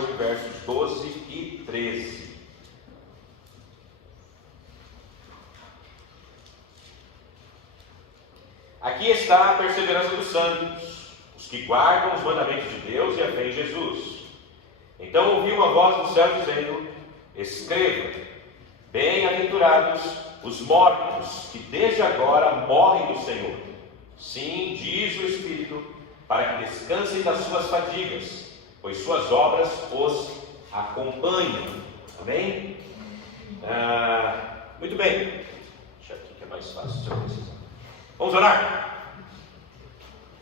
14, versos 12 e 13. Aqui está a perseverança dos santos, os que guardam os mandamentos de Deus e a fé em Jesus. Então ouvi uma voz do céu dizendo: escreva, bem-aventurados os mortos, que desde agora morrem no Senhor. Sim, diz o Espírito, para que descansem das suas fadigas, pois suas obras os acompanham. Amém? Muito bem. Deixa aqui que é mais fácil se eu precisar. Vamos orar?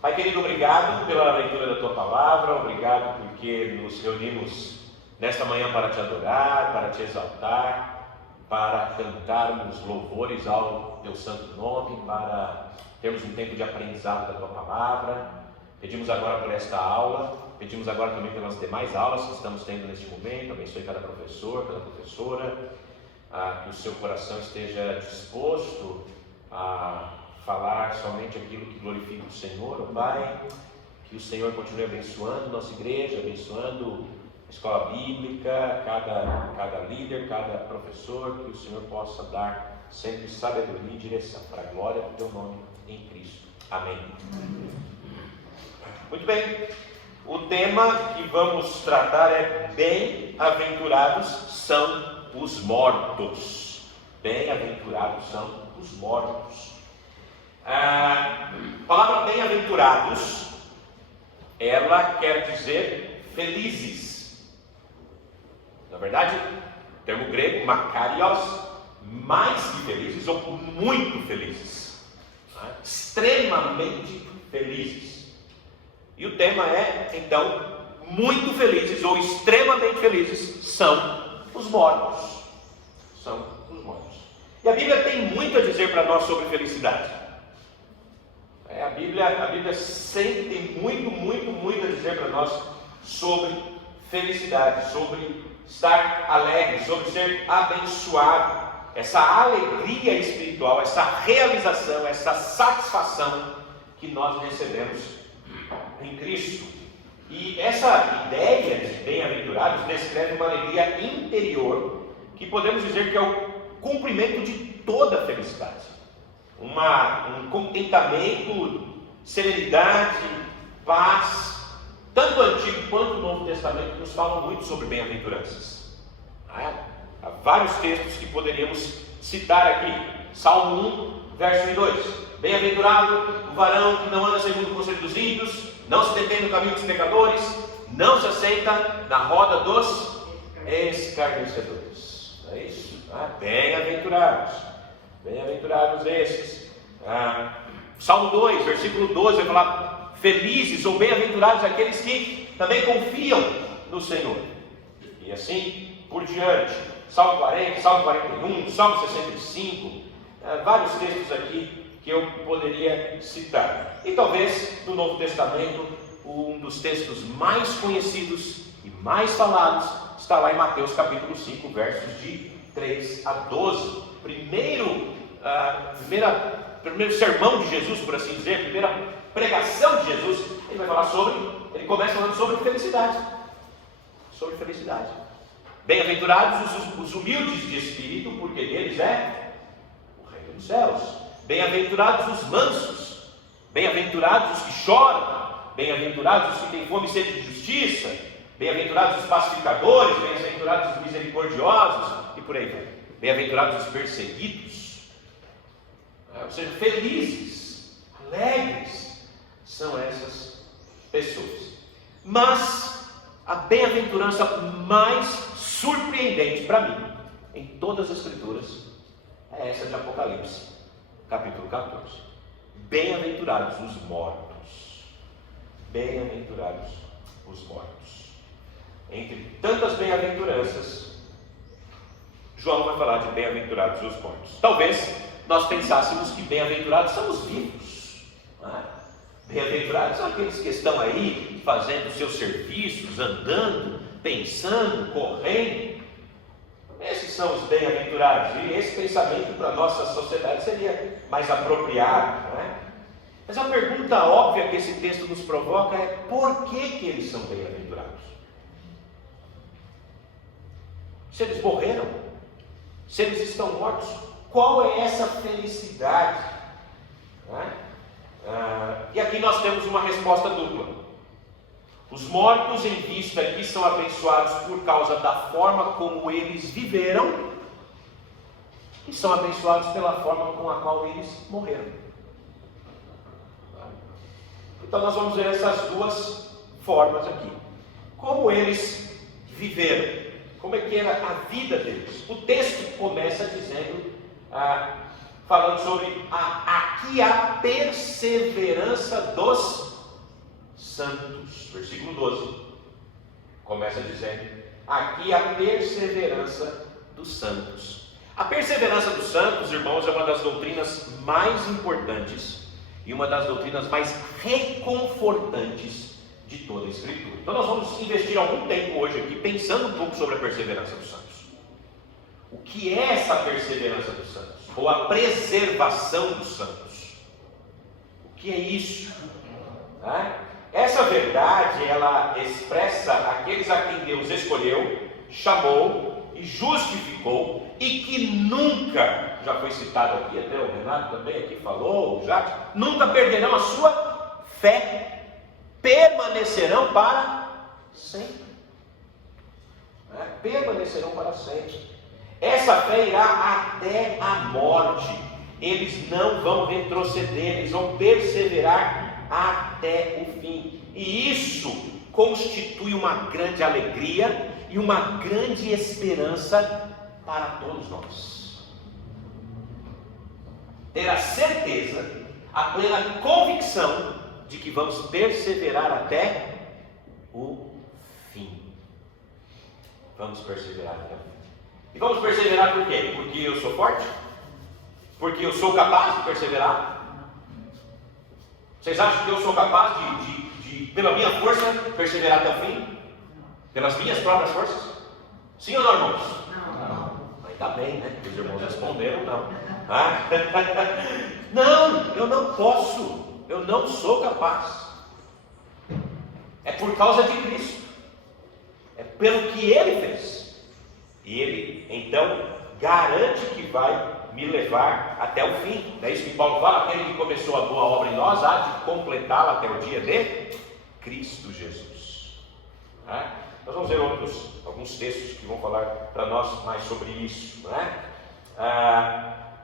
Pai querido, obrigado pela leitura da Tua Palavra, obrigado porque nos reunimos nesta manhã para Te adorar, para Te exaltar, para cantarmos louvores ao Teu santo nome, para termos um tempo de aprendizado da Tua Palavra. Pedimos agora por esta aula, pedimos agora também pelas demais aulas que estamos tendo neste momento. Abençoe cada professor, cada professora, que o seu coração esteja disposto a falar somente aquilo que glorifica o Senhor, Pai. Que o Senhor continue abençoando nossa igreja, abençoando a escola bíblica, cada líder, cada professor, que o Senhor possa dar sempre sabedoria e direção para a glória do Teu nome em Cristo. Amém. Muito bem, o tema que vamos tratar é: bem-aventurados são os mortos. Bem-aventurados são os mortos. A palavra bem-aventurados, ela quer dizer felizes. Na verdade, o termo grego makarios, mais que felizes ou muito felizes, extremamente felizes. E o tema é, então, muito felizes ou extremamente felizes são os mortos. São os mortos. E a Bíblia tem muito a dizer para nós sobre felicidade. A Bíblia sempre tem muito a dizer para nós sobre felicidade, sobre estar alegre, sobre ser abençoado. Essa alegria espiritual, essa realização, essa satisfação que nós recebemos em Cristo. E essa ideia de bem-aventurados descreve uma alegria interior que podemos dizer que é o cumprimento de toda a felicidade. Um contentamento, serenidade, paz. Tanto o Antigo quanto o Novo Testamento nos falam muito sobre bem-aventuranças. Há vários textos que poderíamos citar aqui. Salmo 1, verso 2: bem-aventurado o varão que não anda segundo o conselho dos ímpios, não se detém no caminho dos pecadores, não se assenta na roda dos escarnecedores. É isso? Bem-aventurados. Bem-aventurados esses. Salmo 2, versículo 12, vai falar: felizes ou bem-aventurados aqueles que também confiam no Senhor. E assim por diante. Salmo 40, Salmo 41, Salmo 65, vários textos aqui que eu poderia citar. E talvez no Novo Testamento, um dos textos mais conhecidos e mais falados está lá em Mateus capítulo 5, versos de 3 a 12. Primeiro sermão de Jesus, por assim dizer, primeira pregação de Jesus, ele começa falando sobre felicidade. Sobre felicidade. Bem-aventurados os humildes de espírito, porque deles é o reino dos céus. Bem-aventurados os mansos. Bem-aventurados os que choram. Bem-aventurados os que têm fome e sede de justiça. Bem-aventurados os pacificadores. Bem-aventurados os misericordiosos. E por aí vai. Bem-aventurados os perseguidos. Ou seja, felizes, alegres são essas pessoas. Mas a bem-aventurança mais surpreendente para mim em todas as escrituras é essa de Apocalipse, capítulo 14. Bem-aventurados os mortos. Bem-aventurados os mortos. Entre tantas bem-aventuranças, João vai falar de bem-aventurados os mortos. Talvez nós pensássemos que bem-aventurados são os vivos. Bem-aventurados são aqueles que estão aí fazendo seus serviços, andando, pensando, correndo. Esses são os bem-aventurados. E esse pensamento para a nossa sociedade seria mais apropriado, não é? Mas a pergunta óbvia que esse texto nos provoca é: por que eles são bem-aventurados? Se eles morreram, se eles estão mortos, qual é essa felicidade? E aqui nós temos uma resposta dupla. Os mortos em vista aqui são abençoados por causa da forma como eles viveram, e são abençoados pela forma com a qual eles morreram. Então nós vamos ver essas duas formas aqui. Como eles viveram, como é que era a vida deles. O texto começa dizendo, falando sobre aqui a perseverança dos santos. Versículo 12 começa dizendo, aqui a perseverança dos santos. A perseverança dos santos, irmãos, é uma das doutrinas mais importantes e uma das doutrinas mais reconfortantes de toda a Escritura. Então nós vamos investir algum tempo hoje aqui pensando um pouco sobre a perseverança dos santos. O que é essa perseverança dos santos? Ou a preservação dos santos? O que é isso? Essa verdade, ela expressa aqueles a quem Deus escolheu, chamou e justificou, e que nunca, já foi citado aqui, até o Renato também aqui falou, já, nunca perderão a sua fé, permanecerão para sempre. Permanecerão para sempre. Essa fé irá até a morte. Eles não vão retroceder, eles vão perseverar até o fim. E isso constitui uma grande alegria e uma grande esperança para todos nós. Ter a certeza, a plena convicção de que vamos perseverar até o fim. Vamos perseverar até o fim. E vamos perseverar por quê? Porque eu sou forte? Porque eu sou capaz de perseverar? Vocês acham que eu sou capaz de pela minha força, perseverar até o fim? Pelas minhas próprias forças? Sim ou não, irmãos? Não. Ainda bem, né? Os irmãos responderam não. Não, eu não posso. Eu não sou capaz. É por causa de Cristo. É pelo que Ele fez. E Ele, então, garante que vai me levar até o fim. É isso que Paulo fala, aquele que começou a boa obra em nós, há de completá-la até o dia de Cristo Jesus. Nós vamos ver alguns textos que vão falar para nós mais sobre isso.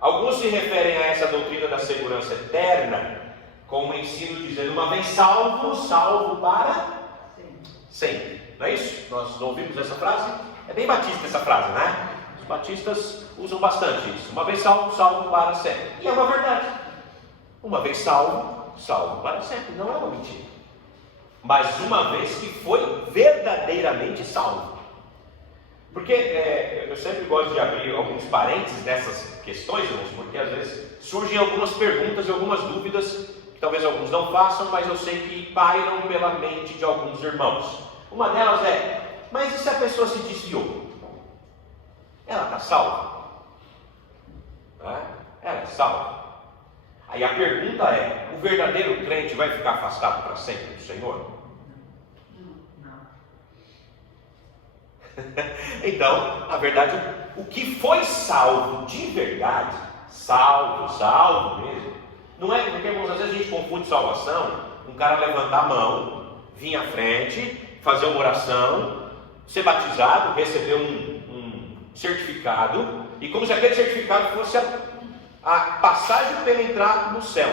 Alguns se referem a essa doutrina da segurança eterna com o ensino dizendo, uma vez salvo, salvo para sempre. Não é isso? Nós não ouvimos essa frase? É bem batista essa frase, né? Os batistas usam bastante isso. Uma vez salvo, salvo para sempre. E é uma verdade. Uma vez salvo, salvo para sempre. Não é uma mentira. Mas uma vez que foi verdadeiramente salvo. Porque eu sempre gosto de abrir alguns parênteses nessas questões, irmãos, porque às vezes surgem algumas perguntas e algumas dúvidas que talvez alguns não façam, mas eu sei que pairam pela mente de alguns irmãos. Uma delas é, mas e se a pessoa se desviou? Ela está salva? Ela é salva. Aí a pergunta é, o verdadeiro crente vai ficar afastado para sempre do Senhor? Então, na verdade, o que foi salvo de verdade, salvo mesmo, não é porque, irmãos, às vezes a gente confunde salvação, um cara levantar a mão, vir à frente, fazer uma oração, ser batizado, receber um certificado, e como se aquele certificado fosse a passagem para ele entrar no céu.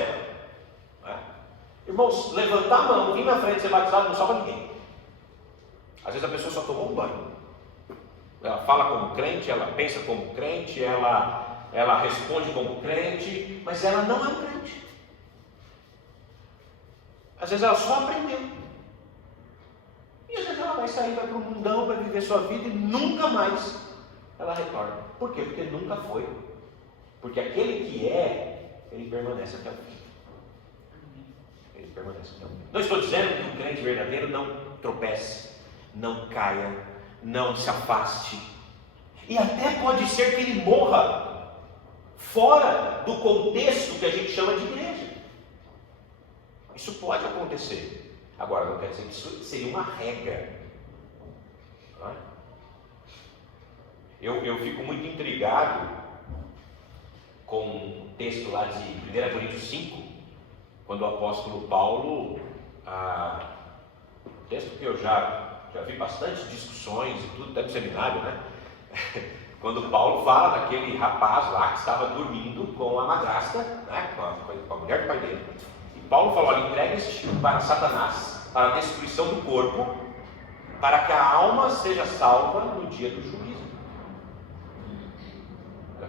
Irmãos, levantar a mão, vir na frente, ser batizado, não salva ninguém. Às vezes a pessoa só tomou um banho. Ela fala como crente, ela pensa como crente, ela responde como crente, mas ela não é um crente. Às vezes ela só aprendeu. E às vezes ela vai sair, vai para o mundão, vai viver sua vida e nunca mais ela retorna. Por quê? Porque nunca foi. Porque aquele que é, ele permanece até o fim. Ele permanece até o fim. Não estou dizendo que um crente verdadeiro não tropece, não caia, não se afaste, e até pode ser que ele morra fora do contexto que a gente chama de igreja. Isso pode acontecer. Agora, não quer dizer que isso seria uma regra. Eu fico muito intrigado com um texto lá de 1 Coríntios 5, quando o apóstolo Paulo, texto que eu já vi bastante discussões e tudo, até no seminário, né? Quando Paulo fala daquele rapaz lá que estava dormindo com a madrasta, né? com a mulher do pai dele. E Paulo falou: olha, entregue esse para Satanás, para a destruição do corpo, para que a alma seja salva no dia do juízo.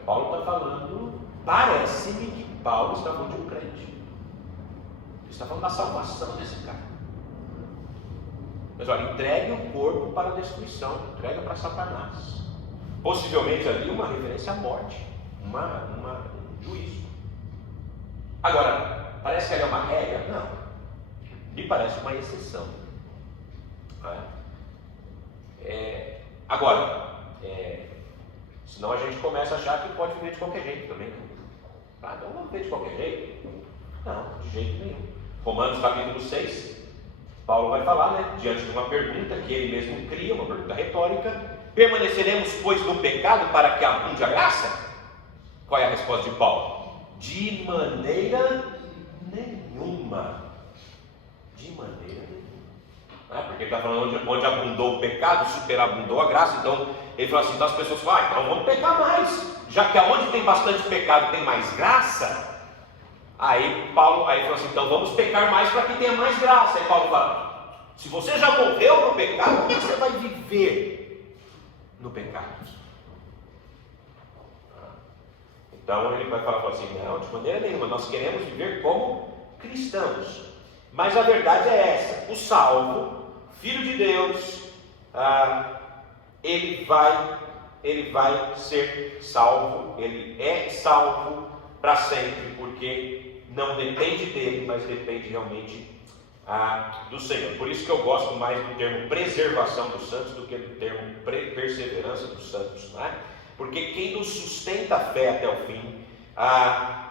Paulo está falando, parece-me que Paulo está falando de um crente. Ele está falando da salvação desse cara. Mas olha, entregue o corpo para a destruição, entrega para Satanás. Possivelmente ali uma referência à morte, um juízo. Agora, parece que ali é uma regra? Não. Me parece uma exceção. Senão a gente começa a achar que pode viver de qualquer jeito também. Então vamos viver de qualquer jeito? Não, de jeito nenhum. Romanos capítulo 6, Paulo vai falar, né, diante de uma pergunta que ele mesmo cria, uma pergunta retórica: permaneceremos, pois, no pecado para que abunde a graça? Qual é a resposta de Paulo? De maneira nenhuma. De maneira nenhuma. Porque ele está falando onde abundou o pecado, superabundou a graça. Então ele fala assim, então as pessoas falam: então vamos pecar mais, já que aonde tem bastante pecado tem mais graça. Aí Paulo falou assim, então vamos pecar mais para que tenha mais graça. Aí Paulo fala: se você já morreu no pecado, como é que você vai viver no pecado? Então ele vai falar assim, não, de maneira nenhuma, nós queremos viver como cristãos. Mas a verdade é essa: o salvo, filho de Deus, ele vai ser salvo, ele é salvo para sempre, porque não depende dele, mas depende realmente do Senhor. Por isso que eu gosto mais do termo preservação dos santos do que do termo perseverança dos santos, não é? Porque quem nos sustenta a fé até o fim,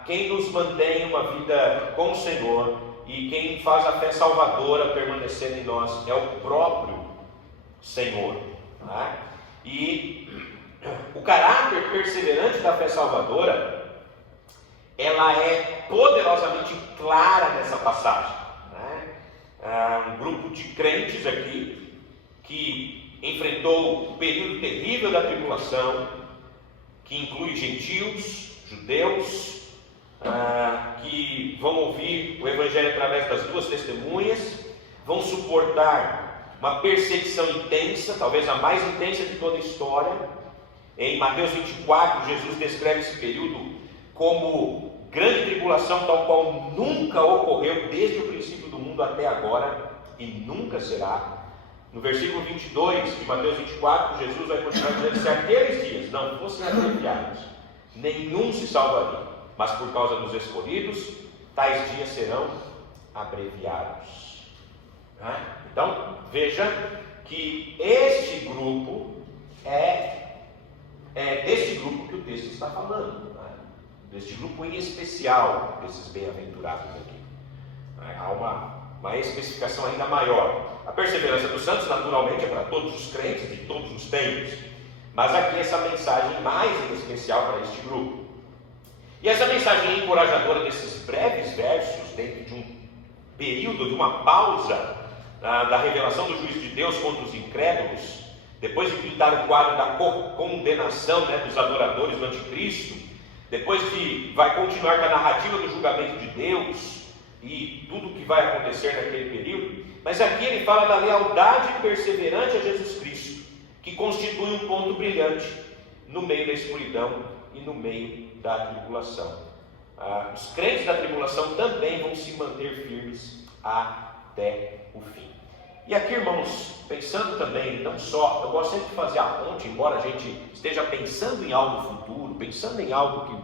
quem nos mantém uma vida com o Senhor e quem faz a fé salvadora permanecer em nós é o próprio Senhor, não é? E o caráter perseverante da fé salvadora, ela é poderosamente clara nessa passagem, né? Um grupo de crentes aqui que enfrentou o período terrível da tribulação, que inclui gentios, judeus, que vão ouvir o Evangelho através das duas testemunhas, vão suportar uma perseguição intensa, talvez a mais intensa de toda a história. Em Mateus 24, Jesus descreve esse período como grande tribulação, tal qual nunca ocorreu desde o princípio do mundo até agora e nunca será. No versículo 22 de Mateus 24, Jesus vai continuar dizendo: se aqueles dias não fossem abreviados, nenhum se salvaria, mas por causa dos escolhidos, tais dias serão abreviados. Então, veja que este grupo é deste grupo que o texto está falando, deste grupo em especial, desses bem-aventurados aqui. Há uma especificação ainda maior. A perseverança dos santos, naturalmente, é para todos os crentes de todos os tempos, mas aqui essa mensagem mais em especial para este grupo. E essa mensagem encorajadora desses breves versos, dentro de um período, de uma pausa da revelação do juízo de Deus contra os incrédulos, depois de pintar o quadro da condenação, dos adoradores do anticristo, depois vai continuar com a narrativa do julgamento de Deus e tudo o que vai acontecer naquele período, mas aqui ele fala da lealdade perseverante a Jesus Cristo, que constitui um ponto brilhante no meio da escuridão e no meio da tribulação. Os crentes da tribulação também vão se manter firmes até o fim. E aqui, irmãos, pensando também, não só, eu gosto sempre de fazer a ponte, embora a gente esteja pensando em algo futuro, pensando em algo que,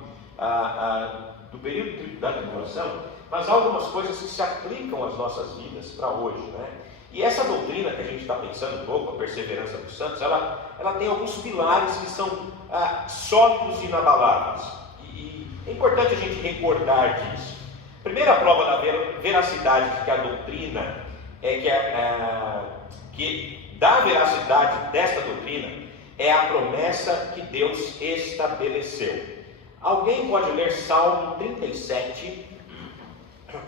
do período da tribulação, mas há algumas coisas que se aplicam às nossas vidas para hoje, né? E essa doutrina que a gente está pensando um pouco, a perseverança dos santos, ela tem alguns pilares que são sólidos e inabaláveis. E é importante a gente recordar disso. Primeira prova da veracidade de que a doutrina que dá veracidade desta doutrina é a promessa que Deus estabeleceu. Alguém pode ler Salmo 37,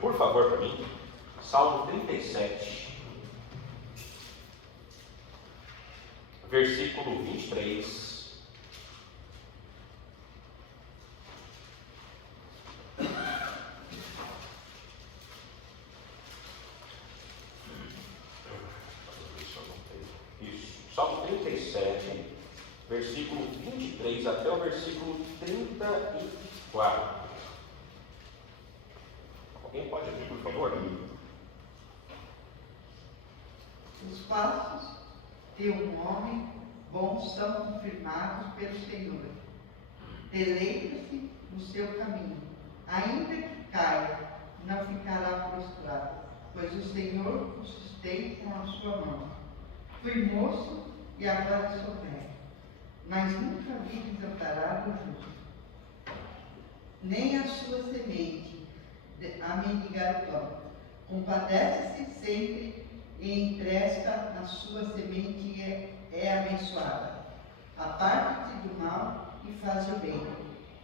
por favor, para mim? Salmo 37, versículo 23. Salmo 37, versículo 23 até o versículo 34. Alguém pode abrir, por favor? Os passos de um homem bom são confirmados pelo Senhor. Deleita-se no seu caminho. Ainda que caia, não ficará prostrado, pois o Senhor o sustém com a sua mão. Fui moço e agora sou velho, mas nunca vi desamparado o justo, nem a sua semente a mendigar o pão. Compadece-se sempre e empresta a sua semente e é abençoada. Aparta-te do mal e faz o bem,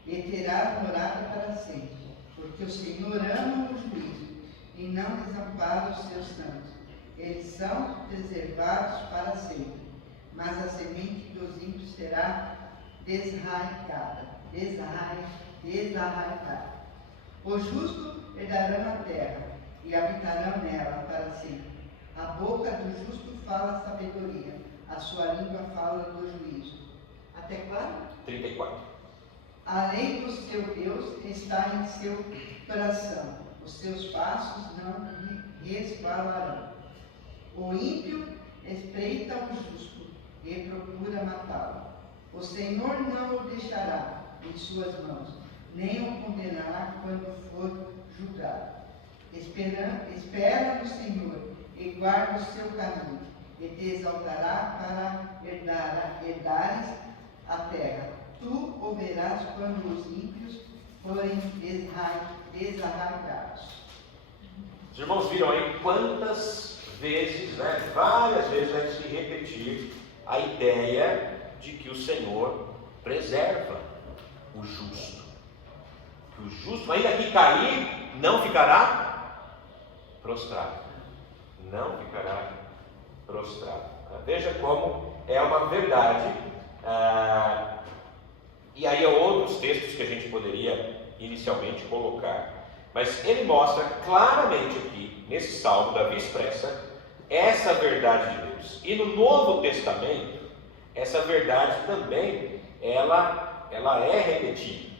e terás morada para sempre, porque o Senhor ama o juízo e não desampara os seus santos. Eles são preservados para sempre, mas a semente dos ímpios será desarraigada. Os justos herdarão a terra e habitarão nela para sempre. A boca do justo fala sabedoria, a sua língua fala do juízo. Até quando? 34. A lei do seu Deus está em seu coração, os seus passos não resvalarão. O ímpio espreita o justo e procura matá-lo. O Senhor não o deixará em suas mãos, nem o condenará quando for julgado. Espera no Senhor e guarda o seu caminho, e te exaltará para herdares a terra. Tu o verás quando os ímpios forem desarraigados. Os irmãos viram aí quantas vezes, várias vezes vai se repetir a ideia de que o Senhor preserva o justo. Que o justo, ainda que cair, não ficará prostrado. Não ficará prostrado. Veja como é uma verdade. E aí há outros textos que a gente poderia inicialmente colocar. Mas ele mostra claramente aqui, nesse salmo, Davi expressa essa verdade de Deus. E no Novo Testamento, essa verdade também, ela é repetida,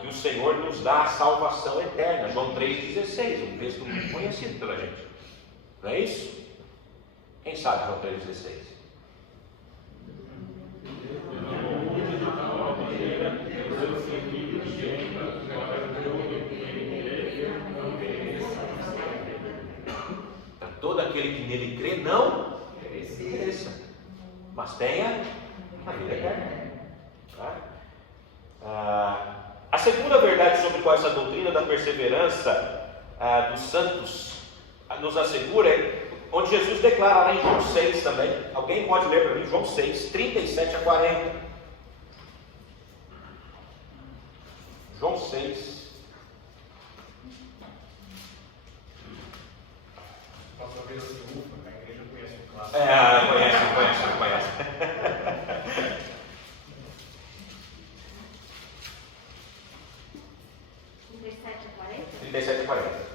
que o Senhor nos dá a salvação eterna. João 3,16, um texto muito conhecido pela gente. Não é isso? Quem sabe João 3,16? Todo aquele que nele crê não pereça, mas tenha a vida eterna. A segunda verdade sobre qual essa doutrina da perseverança dos santos nos assegura é onde Jesus declara lá em João 6 também. Alguém pode ler para mim João 6, 37 a 40. João 6. Nossa vez assim, ufa, a igreja conhece o clássico. Conhece. 37 a 40.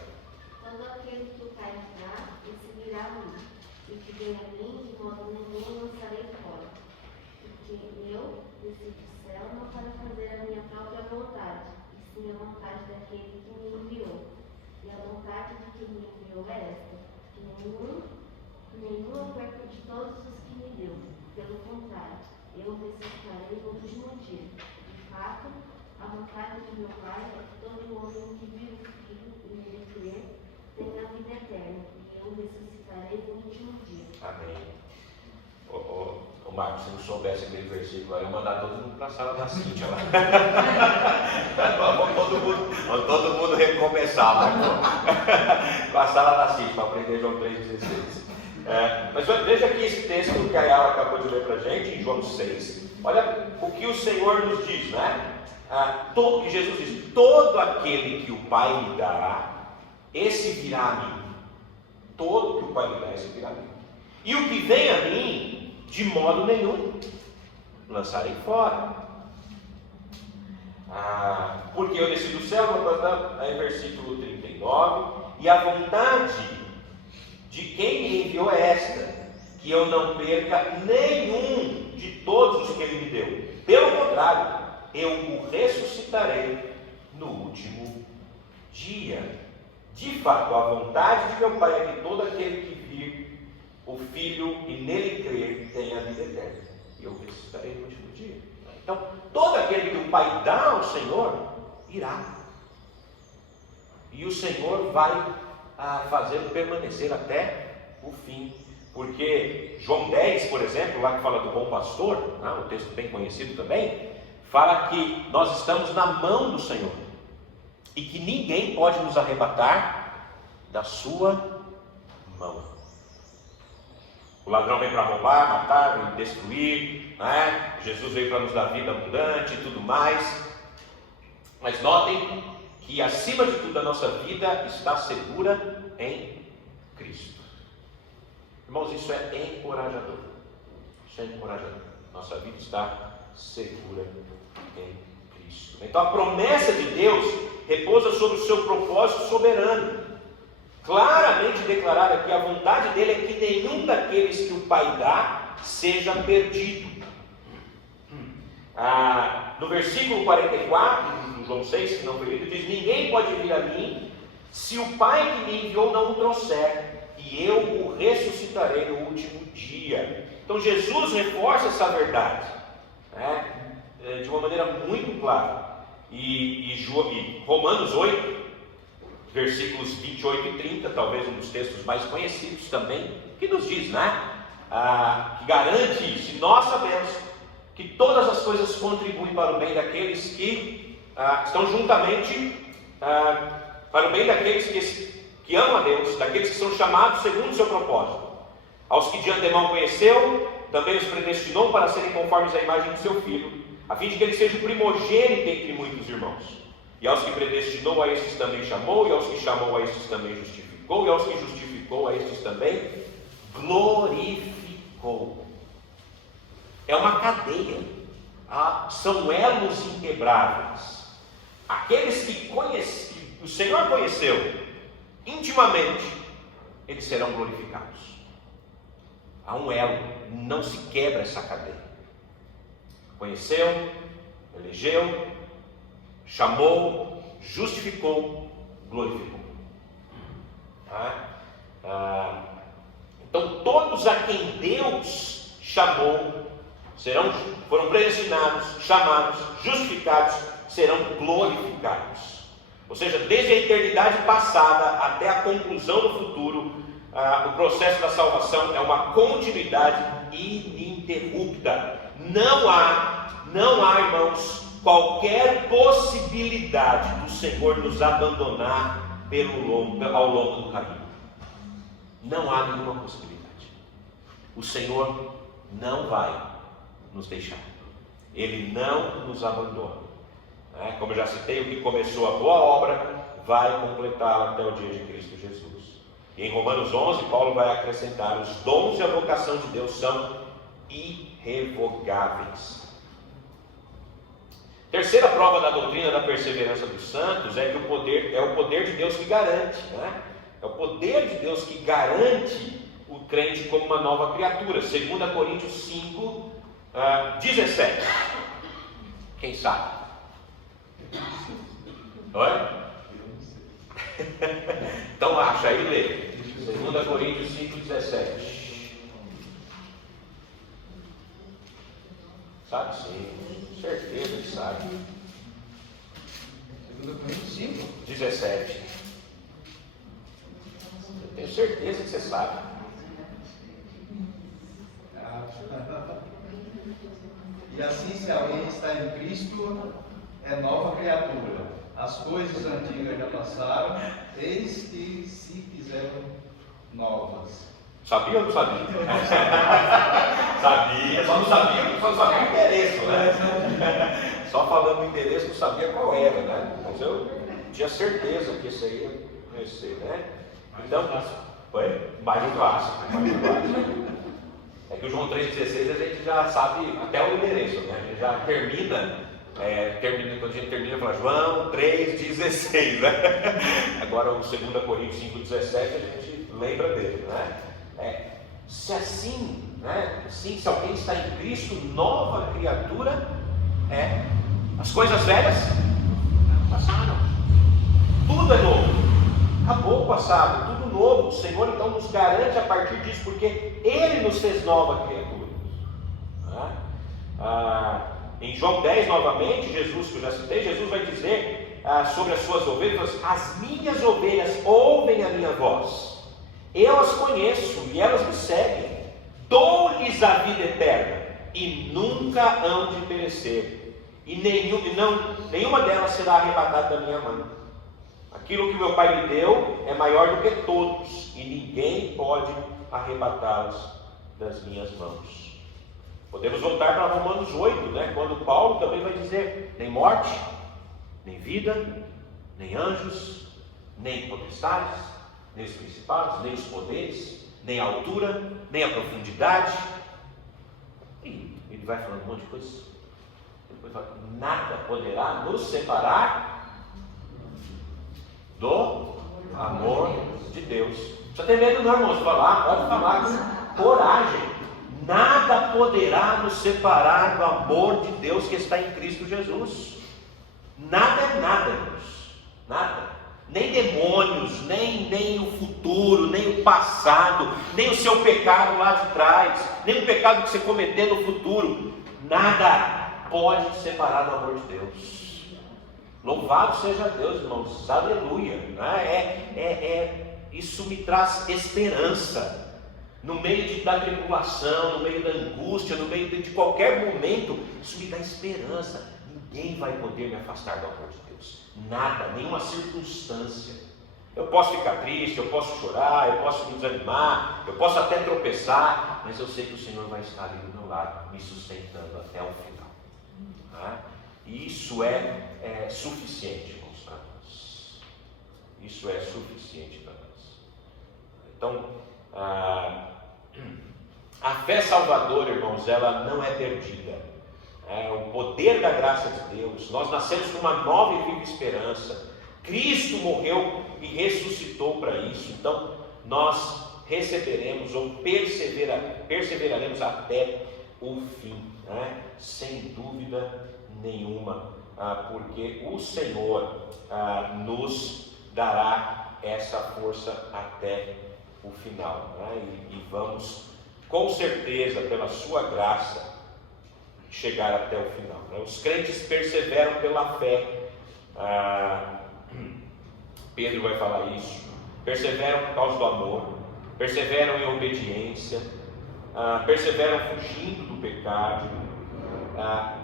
Quando aquele que o Pai me dá, ele seguirá a mim, e que vem a mim, de modo nenhum lançarei fora. Porque eu desci do céu não para fazer a minha própria vontade, e sim a vontade daquele que me enviou. E a vontade de quem me enviou é esta, que nenhum eu perco de todos os que me deu. Pelo contrário, eu ressuscitarei no último dia. De fato, a vontade de meu Pai é que todo homem que vive o Filho e nele crer tenha a vida eterna, e eu ressuscitarei no último dia. Amém. Ô Marcos, se não soubesse aquele versículo, eu ia mandar todo mundo para a sala da Cíntia lá. Vamos todo mundo recomeçar lá com a sala da Cíntia para aprender João 3,16. Mas veja aqui esse texto que a Ayala acabou de ler para a gente, em João 6. Olha o que o Senhor nos diz, né? Que Jesus diz: todo aquele que o Pai me dá, esse virá a mim. Todo que o Pai me dá, esse virá a mim. E o que vem a mim, de modo nenhum lançarei fora. Porque eu desci do céu, aí versículo 39, e a vontade de quem me enviou é esta, que eu não perca nenhum de todos os que ele me deu. Pelo contrário, eu o ressuscitarei no último dia. De fato, a vontade de meu Pai é que todo aquele que vir o Filho e nele crer tenha a vida eterna. E eu ressuscitarei no último dia. Então, todo aquele que o Pai dá ao Senhor, irá. E o Senhor vai fazê-lo permanecer até o fim. Porque João 10, por exemplo, lá que fala do bom pastor, um texto bem conhecido também, fala que nós estamos na mão do Senhor. E que ninguém pode nos arrebatar da sua mão. O ladrão vem para roubar, matar, destruir, né? Jesus veio para nos dar vida abundante e tudo mais. Mas notem que acima de tudo a nossa vida está segura em Cristo. Irmãos, isso é encorajador. Isso é encorajador. Nossa vida está segura em Cristo. Então a promessa de Deus repousa sobre o seu propósito soberano, claramente declarada aqui. A vontade dele é que nenhum daqueles que o Pai dá seja perdido. No versículo 44 de João 6, que não foi lido, diz: ninguém pode vir a mim se o Pai que me enviou não o trouxer, e eu o ressuscitarei no último dia. Então Jesus reforça essa verdade, de uma maneira muito clara. E Romanos 8, versículos 28 e 30, talvez um dos textos mais conhecidos também, que nos diz, que garante, se nós sabemos que todas as coisas contribuem para o bem daqueles que estão juntamente, para o bem daqueles que amam a Deus, daqueles que são chamados segundo o seu propósito. Aos que de antemão conheceu, também os predestinou para serem conformes à imagem do seu Filho, a fim de que ele seja o primogênito entre muitos irmãos. E aos que predestinou, a estes também chamou, e aos que chamou, a estes também justificou, e aos que justificou, a estes também glorificou. É uma cadeia, são elos inquebráveis. Aqueles que o Senhor conheceu intimamente, eles serão glorificados. Há um elo, não se quebra essa cadeia. Conheceu, elegeu, chamou, justificou, glorificou. Então todos a quem Deus chamou foram predestinados, chamados, justificados, serão glorificados. Ou seja, desde a eternidade passada até a conclusão do futuro, o processo da salvação é uma continuidade ininterrupta. Não há, irmãos, qualquer possibilidade do Senhor nos abandonar ao longo do caminho. Não há nenhuma possibilidade. O Senhor não vai nos deixar. Ele não nos abandona. Como eu já citei, o que começou a boa obra vai completá-la até o dia de Cristo Jesus. E em Romanos 11, Paulo vai acrescentar: os dons e a vocação de Deus são irrevogáveis. Terceira prova da doutrina da perseverança dos santos é que o poder de Deus que garante, É o poder de Deus que garante o crente como uma nova criatura. 2 Coríntios 5, 17. Quem sabe? Oi? Então acha aí, lê. 2 Coríntios 5, 17. Sabe sim, certeza que sabe. 2 Coríntios 5, 17. Eu tenho certeza que você sabe. E assim, se alguém está em Cristo, é nova criatura. As coisas antigas já passaram, eis que se fizeram novas. Sabia ou não sabia? Sabia, só não sabia o endereço, né? Só falando o endereço, não sabia qual era, né? Mas eu tinha certeza que esse aí ia conhecer, né? Então, foi mais um clássico. É que o João 3,16 a gente já sabe até o endereço, né? A gente já termina, quando a gente termina, fala João 3,16, né? Agora o 2 Coríntios 5,17 a gente lembra dele, né? Se assim, né? Assim, se alguém está em Cristo, nova criatura, as coisas velhas passaram, tudo é novo, acabou o passado, tudo novo. O Senhor então nos garante a partir disso, porque Ele nos fez nova criatura. Em João 10 novamente, Jesus, que eu já citei, Jesus vai dizer sobre as suas ovelhas: as minhas ovelhas ouvem a minha voz, eu as conheço e elas me seguem, dou-lhes a vida eterna e nunca hão de perecer, e nenhuma delas será arrebatada da minha mão. Aquilo que meu Pai me deu é maior do que todos, e ninguém pode arrebatá-los das minhas mãos. Podemos voltar para Romanos 8, né? Quando Paulo também vai dizer: nem morte, nem vida, nem anjos, nem potestades, nem os principados, nem os poderes, nem a altura, nem a profundidade. E ele vai falando um monte de coisa. Depois fala: nada poderá nos separar do amor de Deus. Só tem medo não, irmãos, pode falar com coragem. Nada poderá nos separar do amor de Deus que está em Cristo Jesus. Nada é nada, irmãos. Nada. Nem demônios, nem o futuro, nem o passado, nem o seu pecado lá de trás, nem o pecado que você cometer no futuro. Nada pode te separar do amor de Deus. Louvado seja Deus, irmãos. Aleluia. Isso me traz esperança. No meio da tribulação, no meio da angústia, no meio de qualquer momento, isso me dá esperança. Ninguém vai poder me afastar do amor de Deus. Nada, nenhuma circunstância. Eu posso ficar triste, eu posso chorar, eu posso me desanimar, eu posso até tropeçar, mas eu sei que o Senhor vai estar ali do meu lado, me sustentando até o final. E isso é suficiente, irmãos, para nós. Isso é suficiente para nós. Então, a fé salvadora, irmãos, ela não é perdida. O poder da graça de Deus. Nós nascemos com uma nova e viva esperança. Cristo morreu e ressuscitou para isso. Então nós receberemos ou perseveraremos até o fim, né? Sem dúvida nenhuma, porque o Senhor nos dará essa força até o final, né? E vamos com certeza, pela sua graça, chegar até o final, né? Os crentes perseveram pela fé. Pedro vai falar isso. Perseveram por causa do amor, perseveram em obediência, perseveram fugindo do pecado.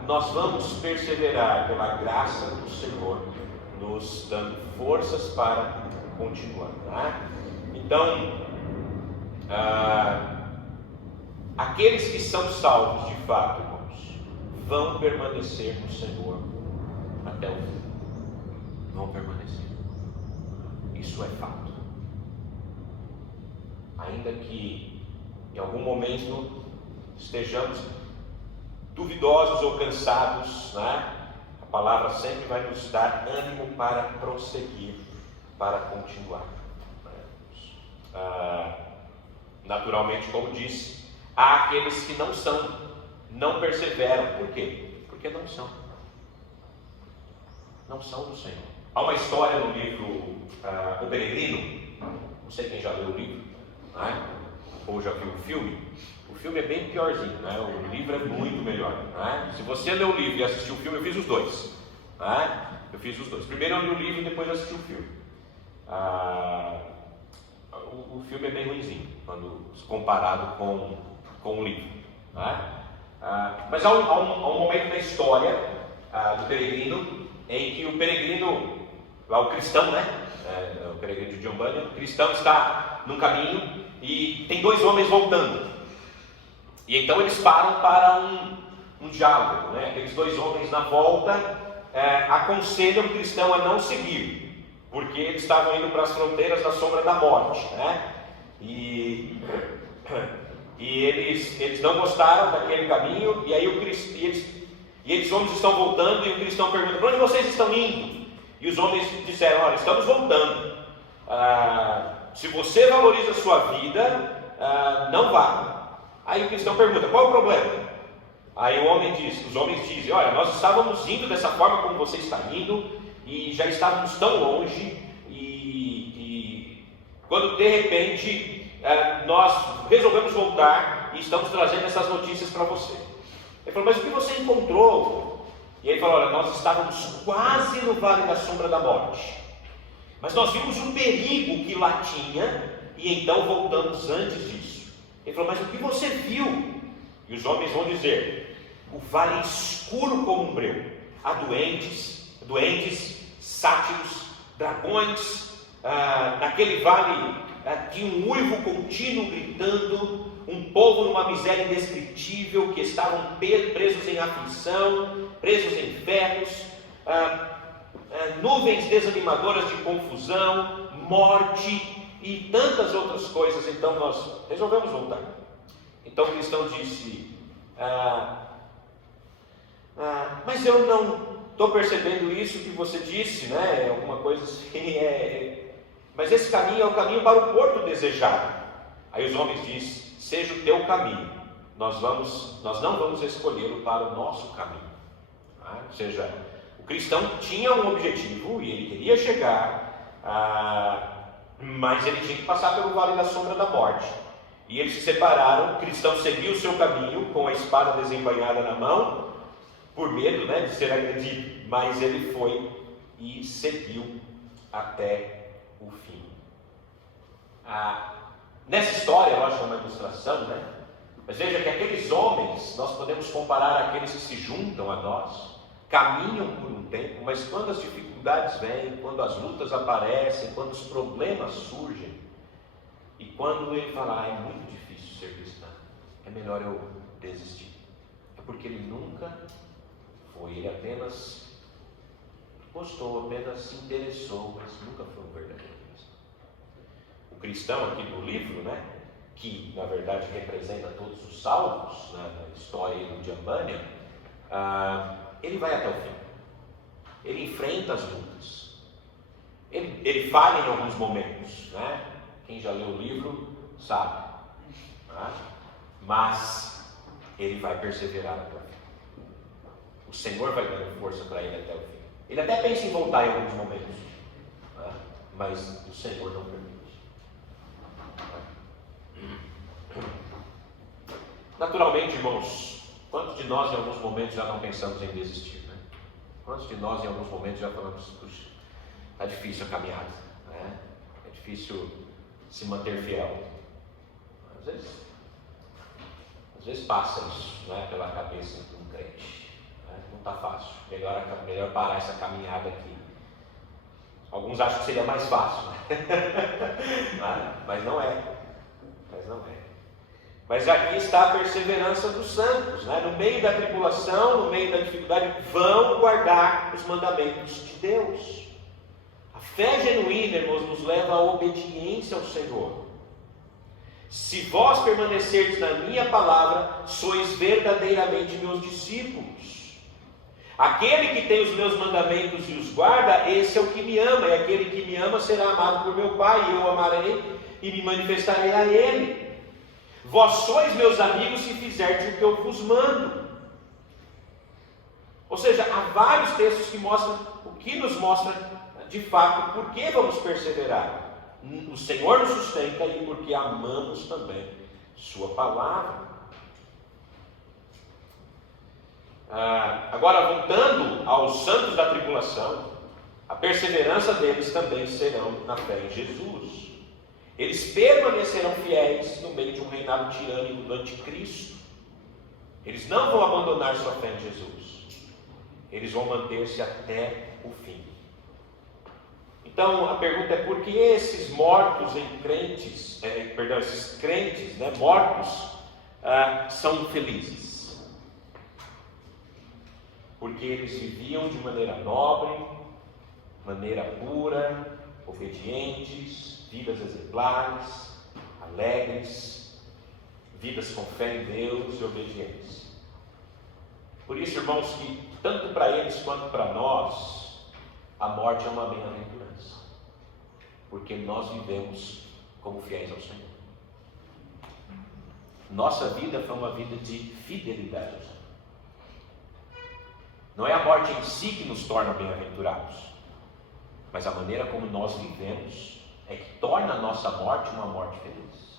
Nós vamos perseverar pela graça do Senhor, nos dando forças para continuar, né? Então, aqueles que são salvos de fato, irmãos, vão permanecer no Senhor até o fim. Vão permanecer. Isso é fato. Ainda que em algum momento estejamos duvidosos ou cansados, né? A palavra sempre vai nos dar ânimo para prosseguir, para continuar. Naturalmente, como disse, há aqueles que não perseveram. Por quê? Porque não são do Senhor. Há uma história no livro O Peregrino. Não sei quem já leu o livro, né? Ou já viu o filme. O filme é bem piorzinho, né? O livro é muito melhor, né? Se você leu o livro e assistiu o filme, eu fiz os dois, né? Primeiro eu li o livro e depois assisti o filme. O filme é bem ruimzinho quando comparado com o livro, né? Mas há um momento na história do peregrino em que o peregrino, lá o cristão, né? O peregrino de John Bunyan, o cristão está num caminho e tem dois homens voltando. E então eles param para um diálogo, né? Aqueles dois homens na volta aconselham o cristão a não seguir, porque eles estavam indo para as fronteiras da sombra da morte, né? E eles não gostaram daquele caminho, e aí eles homens estão voltando, e o cristão pergunta: para onde vocês estão indo? E os homens disseram: olha, estamos voltando. Se você valoriza a sua vida, não vá. Aí o cristão pergunta: qual o problema? Aí os homens dizem: olha, nós estávamos indo dessa forma como você está indo, e já estávamos tão longe, e quando de repente nós resolvemos voltar e estamos trazendo essas notícias para você. Ele falou: mas o que você encontrou? E ele falou: olha, nós estávamos quase no vale da sombra da morte, mas nós vimos um perigo que lá tinha, e então voltamos antes disso. Ele falou: mas o que você viu? E os homens vão dizer: o vale é escuro como um breu, há doentes, sátiros, dragões, naquele vale tinha um uivo contínuo gritando, um povo numa miséria indescritível, que estavam presos em aflição, presos em ferros, nuvens desanimadoras de confusão, morte e tantas outras coisas. Então nós resolvemos voltar. Então o cristão disse: mas eu não estou percebendo isso que você disse, né? Alguma coisa assim, mas esse caminho é o caminho para o porto desejado. Aí os homens dizem: seja o teu caminho, nós não vamos escolhê-lo para o nosso caminho. Ou seja, o cristão tinha um objetivo e ele queria chegar, mas ele tinha que passar pelo vale da sombra da morte. E eles se separaram. O cristão seguiu o seu caminho com a espada desembainhada na mão, por medo, né, de ser agredido, mas ele foi e seguiu até o fim. Nessa história, lógico, é uma ilustração, né? Mas veja que aqueles homens, nós podemos comparar àqueles que se juntam a nós, caminham por um tempo, mas quando as dificuldades vêm, quando as lutas aparecem, quando os problemas surgem, e quando ele fala: é muito difícil ser cristão, é melhor eu desistir, é porque ele nunca foi, ele apenas gostou, apenas se interessou, mas nunca foi um verdadeiro cristão. O cristão aqui do livro, né, que na verdade representa todos os salvos, né, na história de Ambânia, ele vai até o fim, ele enfrenta as lutas, ele falha em alguns momentos, né? Quem já leu o livro sabe, né? Mas ele vai perseverar até o fim. O Senhor vai dando força para ele até o fim. Ele até pensa em voltar em alguns momentos, né? Mas o Senhor não permite. Naturalmente, irmãos, quantos de nós em alguns momentos já não pensamos em desistir, né? Quantos de nós em alguns momentos já falamos: puxa, está difícil a caminhada, né? É difícil se manter fiel. Às vezes passa isso, né, pela cabeça de um crente, né? Não está fácil, melhor parar essa caminhada aqui. Alguns acham que seria mais fácil, né? Mas não é. Mas aqui está a perseverança dos santos, né? No meio da tribulação, no meio da dificuldade, vão guardar os mandamentos de Deus. A fé genuína, irmãos, nos leva à obediência ao Senhor. Se vós permanecerdes na minha palavra, sois verdadeiramente meus discípulos. Aquele que tem os meus mandamentos e os guarda, esse é o que me ama, e aquele que me ama será amado por meu Pai, e eu o amarei e me manifestarei a ele. Vós sois meus amigos se fizerdes o que eu vos mando. Ou seja, há vários textos que mostram, o que nos mostra de fato por que vamos perseverar. O Senhor nos sustenta e porque amamos também sua palavra. Agora, voltando aos santos da tribulação, a perseverança deles também serão na fé em Jesus. Eles permanecerão fiéis no meio de um reinado tirânico do anticristo. Eles não vão abandonar sua fé em Jesus. Eles vão manter-se até o fim. Então a pergunta é: por que esses mortos em crentes, esses crentes, né, mortos, são felizes? Porque eles viviam de maneira nobre, maneira pura, obedientes, vidas exemplares, alegres, vidas com fé em Deus e obedientes. Por isso, irmãos, que tanto para eles quanto para nós, a morte é uma bem-aventurança, porque nós vivemos como fiéis ao Senhor. Nossa vida foi uma vida de fidelidade ao Senhor. Não é a morte em si que nos torna bem-aventurados, mas a maneira como nós vivemos é que torna a nossa morte uma morte feliz.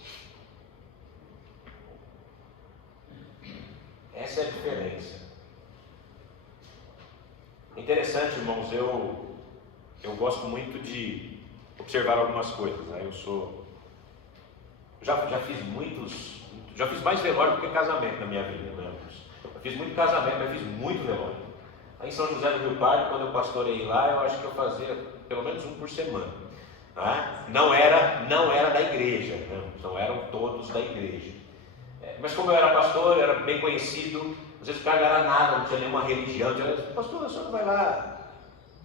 Essa é a diferença. Interessante, irmãos, eu gosto muito de observar algumas coisas, né? Já fiz mais velório do que casamento na minha vida, né? Eu fiz muito casamento, mas fiz muito velório. Aí em São José do Rio Pardo, quando eu pastorei lá, eu acho que eu fazia pelo menos um por semana. Né? Não era da igreja, não eram todos da igreja. Mas como eu era pastor, eu era bem conhecido, às vezes o cara não era nada, não tinha nenhuma religião, pastor, o senhor vai lá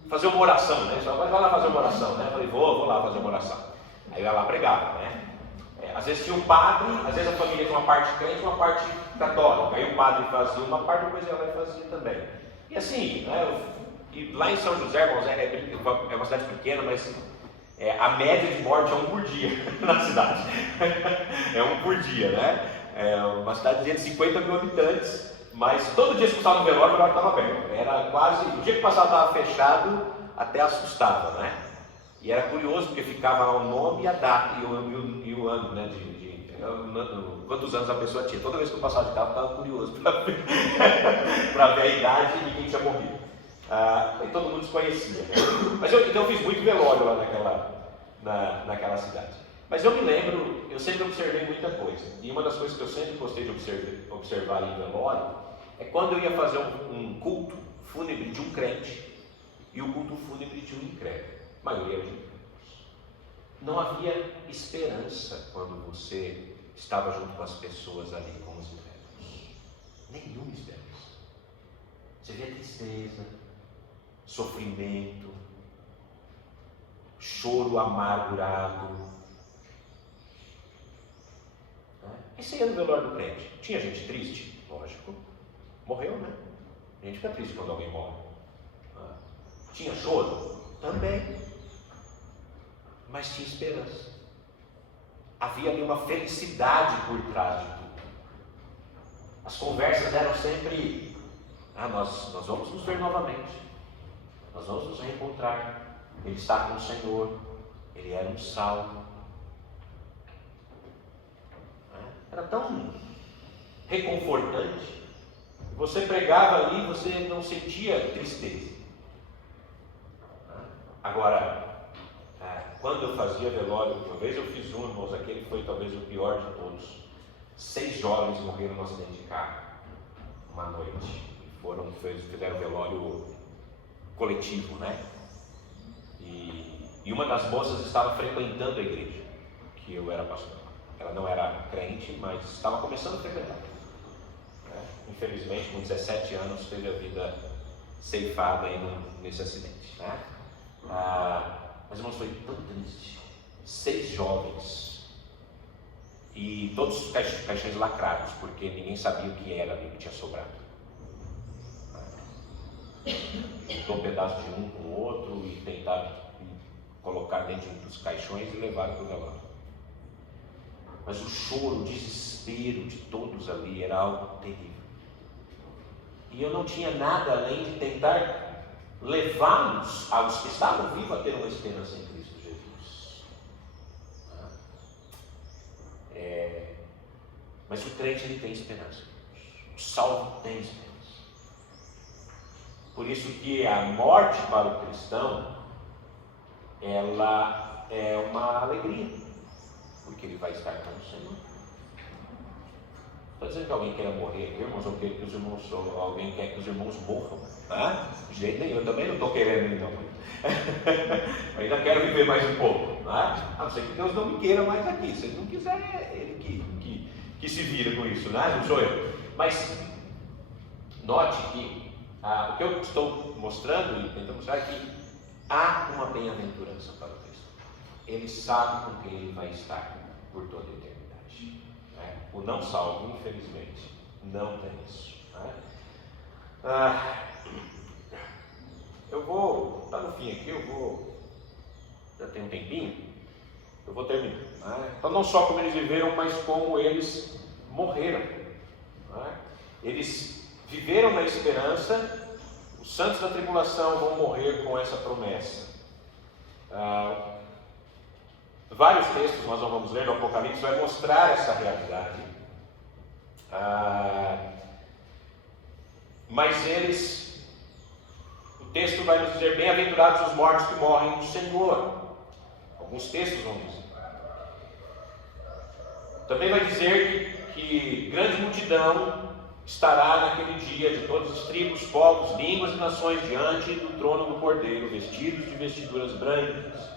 fazer uma oração, né? Só vai lá fazer uma oração, né? Eu falei, vou lá fazer uma oração. Aí eu ia lá pregava, né? Às vezes tinha um padre, às vezes a família tinha uma parte crente e uma parte católica. Aí o padre fazia uma parte, depois ela fazia também. E assim, né? E lá em São José, é uma cidade pequena, mas a média de morte é um por dia na cidade. É um por dia, né? É uma cidade de 50 mil habitantes, mas todo dia que passava no velório, o velório estava aberto. Era quase, o dia que passava estava fechado, até assustava, né? E era curioso, porque ficava lá o nome e a data, e o ano, né? Quantos anos a pessoa tinha. Toda vez que eu passava de carro, eu estava curioso para ver a idade e ninguém tinha morrido. E todo mundo se conhecia, né? Mas então eu fiz muito velório lá naquela cidade. Mas eu me lembro, eu sempre observei muita coisa. E uma das coisas que eu sempre gostei de observar em velório é quando eu ia fazer um culto fúnebre de um crente e o culto fúnebre de um incrédulo. A maioria era de incrédulos. Não havia esperança quando você estava junto com as pessoas ali, com os incrédulos. Nenhuma esperança. Você via tristeza, sofrimento, choro amargurado. Esse era o velório do crente. Tinha gente triste? Lógico. Morreu, né? A gente fica triste quando alguém morre. Tinha choro? Também. Mas tinha esperança. Havia ali uma felicidade por trás de tudo. As conversas eram sempre: nós vamos nos ver novamente. Nós vamos nos reencontrar. Ele está com o Senhor. Ele era um salvo. Era tão reconfortante. Você pregava ali, você não sentia tristeza. Agora, quando eu fazia velório, uma vez eu fiz um, irmãos, aquele foi talvez o pior de todos. 6 jovens morreram no acidente de carro, uma noite. Fizeram velório coletivo, né? E uma das moças estava frequentando a igreja, que eu era pastor. Ela não era crente, mas estava começando a frequentar. Infelizmente, com 17 anos, teve a vida ceifada aí nesse acidente. Né? Mas, irmãos, foi tão triste. 6 jovens e todos os caixões lacrados, porque ninguém sabia o que era ali que tinha sobrado. Juntou um pedaço de um com o outro e tentaram colocar dentro dos caixões e levaram para o velório. Mas o choro, o desespero de todos ali era algo terrível. E eu não tinha nada além de tentar levá-los, aos que estavam vivos, a ter uma esperança em Cristo Jesus. Mas o crente, ele tem esperança. O salvo tem esperança. Por isso que a morte para o cristão, ela é uma alegria. Porque ele vai estar com o Senhor. dizendo que alguém queira morrer aqui, irmãos, ou que os irmãos, ou alguém quer que os irmãos morram. Tá? De jeito nenhum, eu também não estou querendo, não. Eu ainda quero viver mais um pouco. Tá? A não ser que Deus não me queira mais aqui. Se Ele não quiser, é Ele que se vira com isso, né? Não sou eu. Mas note que o que eu estou mostrando e tentando mostrar é que há uma bem-aventurança para o Cristo. Ele sabe com quem ele vai estar por toda a eternidade. Né? O não salvo, infelizmente, não tem isso. Né? Eu vou, está no fim aqui, já tem um tempinho, eu vou terminar. Né? Então, não só como eles viveram, mas como eles morreram. Né? Eles viveram na esperança. Os santos da tribulação vão morrer com essa promessa. Vários textos nós não vamos ler no Apocalipse vai mostrar essa realidade. Mas o texto vai nos dizer: bem-aventurados os mortos que morrem no Senhor. Alguns textos vão dizer. Também vai dizer que grande multidão estará naquele dia de todas as tribos, povos, línguas e nações diante do trono do Cordeiro, vestidos de vestiduras brancas.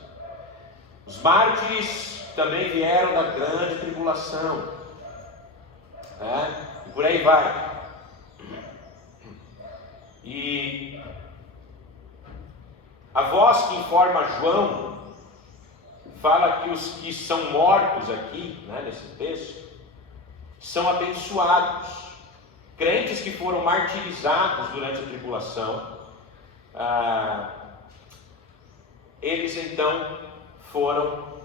Os mártires também vieram da grande tribulação, né? E por aí vai. E a voz que informa João fala que os que são mortos aqui, né, nesse texto, são abençoados. Crentes que foram martirizados durante a tribulação, eles então foram,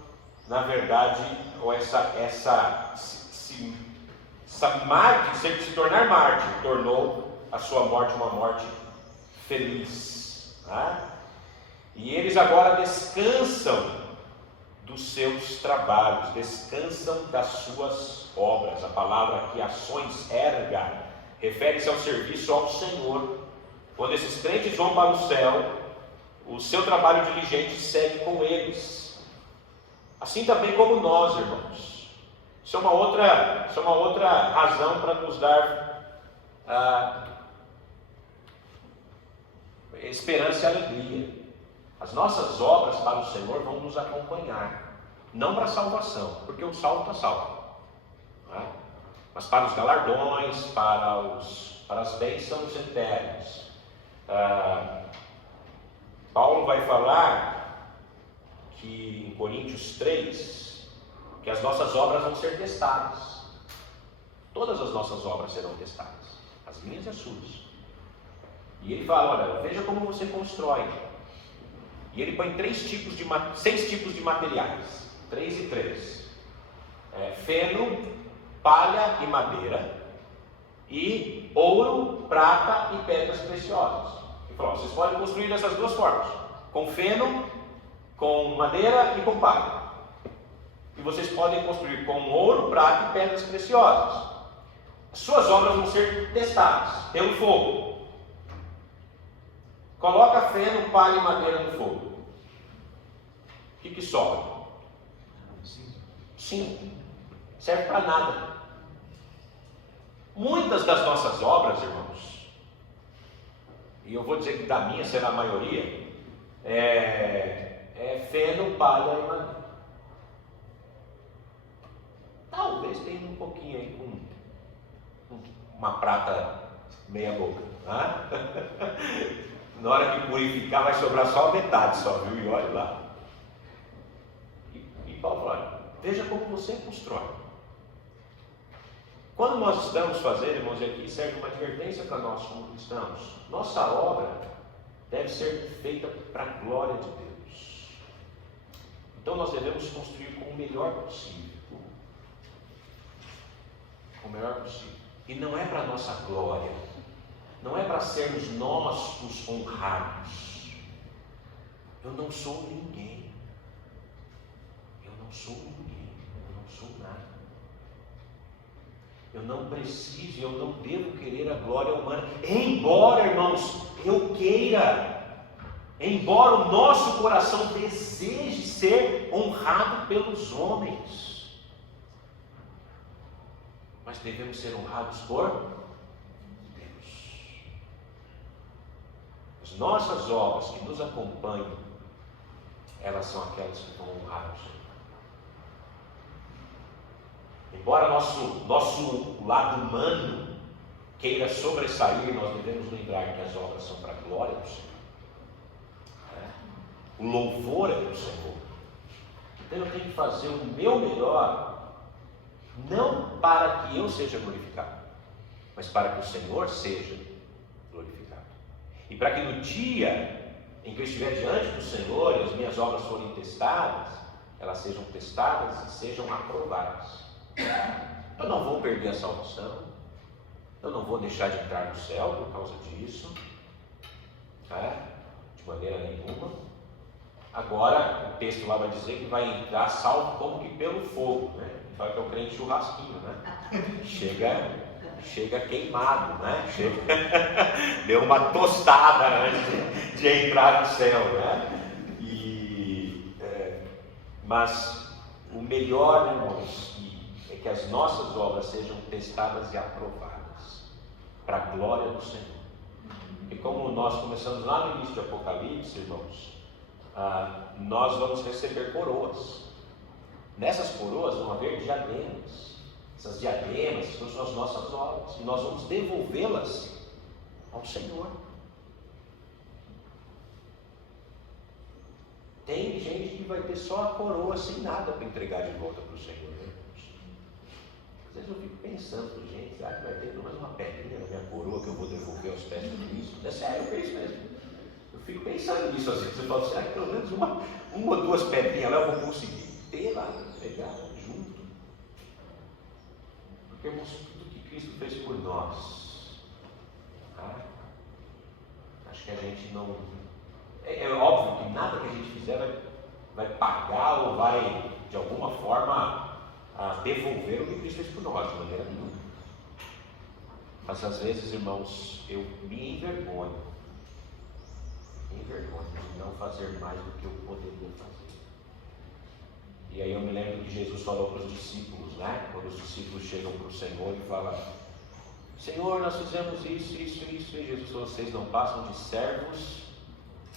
na verdade, ou se tornar mártir, tornou a sua morte uma morte feliz. Né? E eles agora descansam dos seus trabalhos, descansam das suas obras. A palavra aqui, ações, erga, refere-se ao serviço ao Senhor. Quando esses crentes vão para o céu, o seu trabalho diligente segue com eles. Assim também como nós, irmãos. Isso é uma outra razão para nos dar esperança e alegria. As nossas obras para o Senhor vão nos acompanhar, não para a salvação, porque o salvo está salvo, né? Mas para os galardões, para as bênçãos eternas. Paulo vai falar que em Coríntios 3, que as nossas obras vão ser testadas. Todas as nossas obras serão testadas, as minhas e as suas. E ele fala: olha, veja como você constrói. E ele põe 6 tipos de materiais, 3 e 3. Feno, palha e madeira, e ouro, prata e pedras preciosas. Ele falou: vocês podem construir dessas duas formas, com feno, com madeira e com palha. E vocês podem construir com ouro, prata e pedras preciosas. As suas obras vão ser testadas pelo fogo. Coloca feno, palha e madeira no fogo. O que sobra? Sim, serve para nada. Muitas das nossas obras, irmãos, e eu vou dizer que da minha será a maioria, é feno, palha e madeira. Talvez tenha um pouquinho aí com uma prata meia boca, né? Na hora que purificar vai sobrar só a metade só, viu? E olha lá. E Paulo fala: veja como você constrói. Quando nós estamos fazendo, irmãos, e aqui serve uma advertência para nós como cristãos, nossa obra deve ser feita para a glória de Deus. Então nós devemos construir com o melhor possível. Com o melhor possível. E não é para a nossa glória. Não é para sermos nós os honrados. Eu não sou ninguém. Eu não sou ninguém. Eu não sou nada. Eu não preciso, eu não devo querer a glória humana. Embora, irmãos, eu queira. Embora o nosso coração deseje ser honrado pelos homens. mas devemos ser honrados por Deus. As nossas obras que nos acompanham, elas são aquelas que vão honrar o Senhor. Embora nosso lado humano queira sobressair, nós devemos lembrar que as obras são para a glória do Senhor. O louvor é do Senhor. Então eu tenho que fazer o meu melhor, não para que eu seja glorificado, mas para que o Senhor seja glorificado. E para que no dia em que eu estiver diante do Senhor e as minhas obras forem testadas, elas sejam testadas e sejam aprovadas. Eu não vou perder a salvação, eu não vou deixar de entrar no céu por causa disso, de maneira nenhuma. Agora, o texto lá vai dizer que vai entrar salvo como que pelo fogo, né? Fala que é o crente churrasquinho, né? Chega queimado, né? Deu uma tostada antes de entrar no céu, né? Mas o melhor, irmãos, é que as nossas obras sejam testadas e aprovadas para a glória do Senhor. E como nós começamos lá no início de Apocalipse, irmãos, nós vamos receber coroas. Nessas coroas vão haver diademas. Essas diademas são as nossas obras, e nós vamos devolvê-las ao Senhor. Tem gente que vai ter só a coroa sem nada para entregar de volta para o Senhor, né? Às vezes eu fico pensando, gente, será que vai ter pelo menos uma pedrinha na minha coroa que eu vou devolver aos pés de Cristo? É sério, eu penso mesmo. Eu fico pensando nisso às vezes. Eu falo, será que pelo menos uma ou duas pedrinhas lá eu vou conseguir ter lá, pegar junto? Porque, irmãos, tudo que Cristo fez por nós, acho que a gente não... É óbvio que nada que a gente fizer vai pagar ou vai, de alguma forma, devolver o que Cristo fez por nós, de maneira nenhuma. Mas às vezes, irmãos, eu me envergonho de não fazer mais do que eu poderia fazer. E aí eu me lembro que Jesus falou para os discípulos, né? Quando os discípulos chegam para o Senhor e falam: Senhor, nós fizemos isso, e Jesus falou: vocês não passam de servos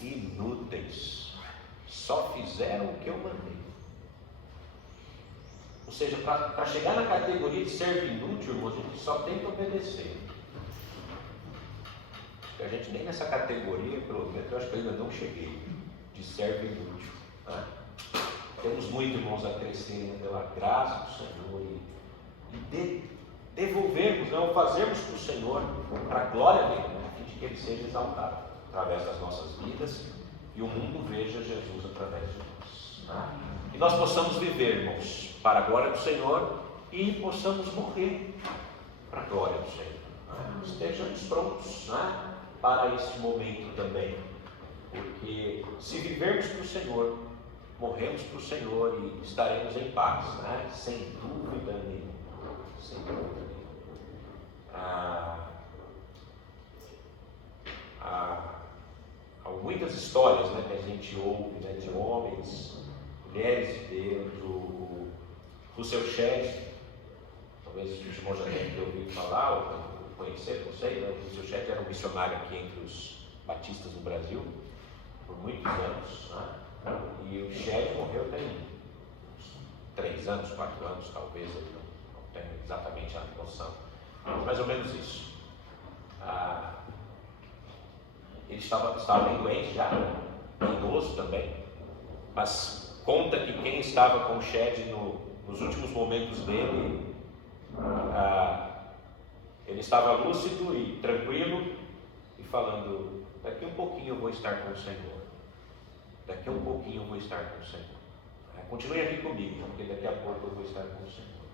inúteis, só fizeram o que eu mandei. Ou seja, para chegar na categoria de servo inútil, irmãos, a gente só tem que obedecer. Porque a gente nem nessa categoria, pelo menos eu acho que eu ainda não cheguei, de servo inútil, né? Temos muito, irmãos, a crescer pela graça do Senhor e devolvermos, não fazermos para o Senhor, para a glória dele, né? A fim de que ele seja exaltado através das nossas vidas e o mundo veja Jesus através de nós, né? Que nós possamos viver, irmãos, para a glória do Senhor e possamos morrer para a glória do Senhor, né? Estejamos prontos, né, para esse momento também, porque se vivermos para o Senhor, morremos para o Senhor e estaremos em paz, né? Sem dúvida nenhuma, sem dúvida nenhuma. Há muitas histórias, né, que a gente ouve, né, de homens, mulheres de Deus. O Russell Shedd, talvez os irmãos já tenham ouvido falar ou conhecer, não sei, né? O Russell Shedd era um missionário aqui entre os batistas no Brasil por muitos anos, né? E o Shedd morreu tem uns 3 anos, 4 anos, talvez, eu não tenho exatamente a noção, mas mais ou menos isso. Ele estava bem doente já, idoso também, mas conta que quem estava com o Shedd nos últimos momentos dele, ele estava lúcido e tranquilo e falando: daqui um pouquinho eu vou estar com o Senhor, daqui um pouquinho eu vou estar com o Senhor, continue aqui comigo, porque daqui a pouco eu vou estar com o Senhor,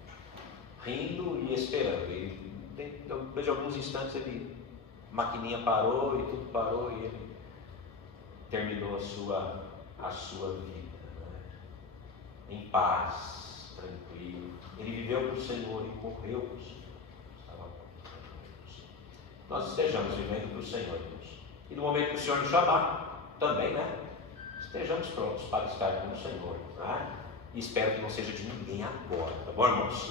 rindo e esperando. E depois de alguns instantes a maquininha parou e tudo parou e ele terminou a sua vida, né? Em paz, tranquilo. Ele viveu para o Senhor e morreu para o Senhor. Nós estejamos vivendo para o Senhor, Deus. E no momento que o Senhor nos chamar, também, né? Estejamos prontos para estar com o Senhor, né? E espero que não seja de ninguém agora, tá bom, irmãos?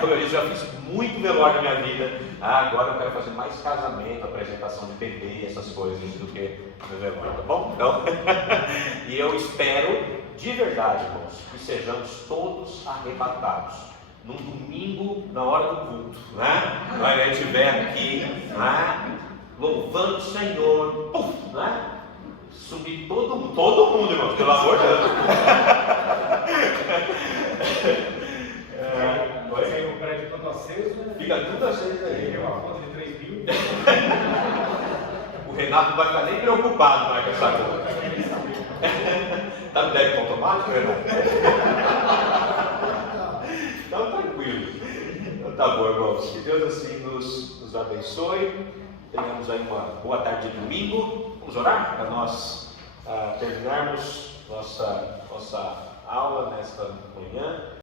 Como eu disse, já fiz muito velório na minha vida. Agora eu quero fazer mais casamento, apresentação de bebê, essas coisas, do que meu velório, tá bom? Então, e eu espero, de verdade, irmãos, que sejamos todos arrebatados num domingo, na hora do culto, né? Quando a gente estiver aqui, né? Louvando o Senhor, puf, né? Subir todo mundo, irmãos, pelo amor de Deus. Vai o prédio todo aceso, né? Fica tudo aceso aí. Tem uma conta de 3 mil. O Renato não vai ficar nem preocupado mais com essa conta. Tá no débito automático, Renato? Então, tranquilo. Então, tá bom, irmãos. Que Deus assim nos abençoe. Tenhamos aí uma boa tarde de domingo. Vamos orar para nós terminarmos nossa aula nesta manhã.